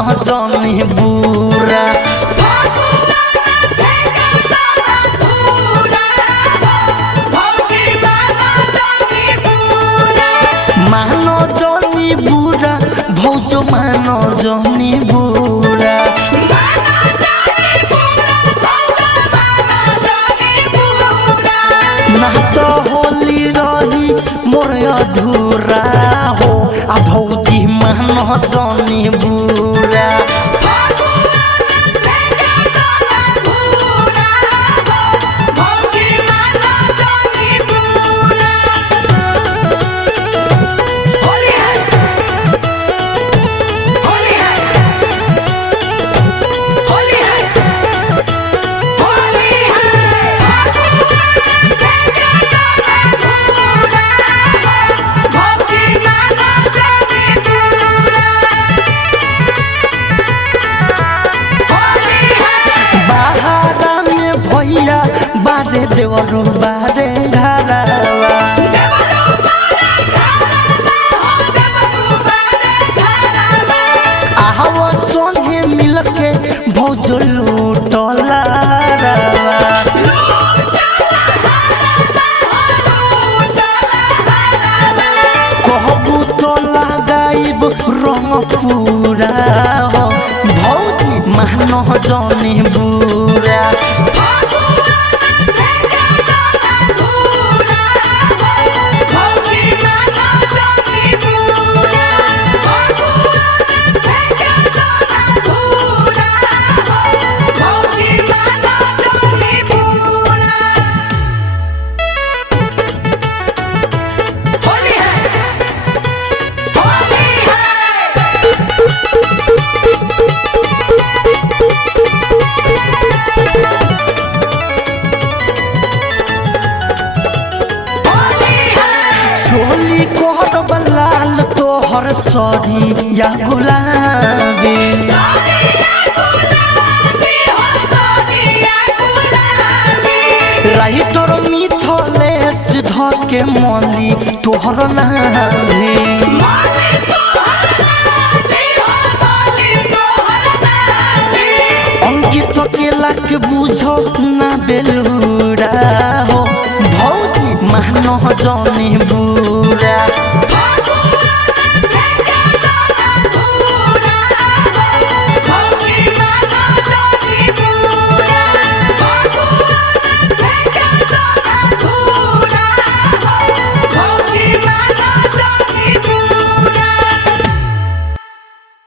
मानो जानी बुरा मानो जानी बुरा भौजो मानो जानी बुरा ना तो होली रही मोर अधूरा हो आ भौजी मानो जानी बुरा बारे देवरो बारे घरवा आहवा संगे मिलके भौजो लूटला कहबू तो लगाइब रंग पूरा हो भौजी मानो जानी बुरा सोली कोहर बलाल तोहर सरी या गुलाबी राइटर मिथलेश धके मली तोहर नाभी अंकित केला के बुझो ना बेलूरा हो भौजी मानो जानी बुरा।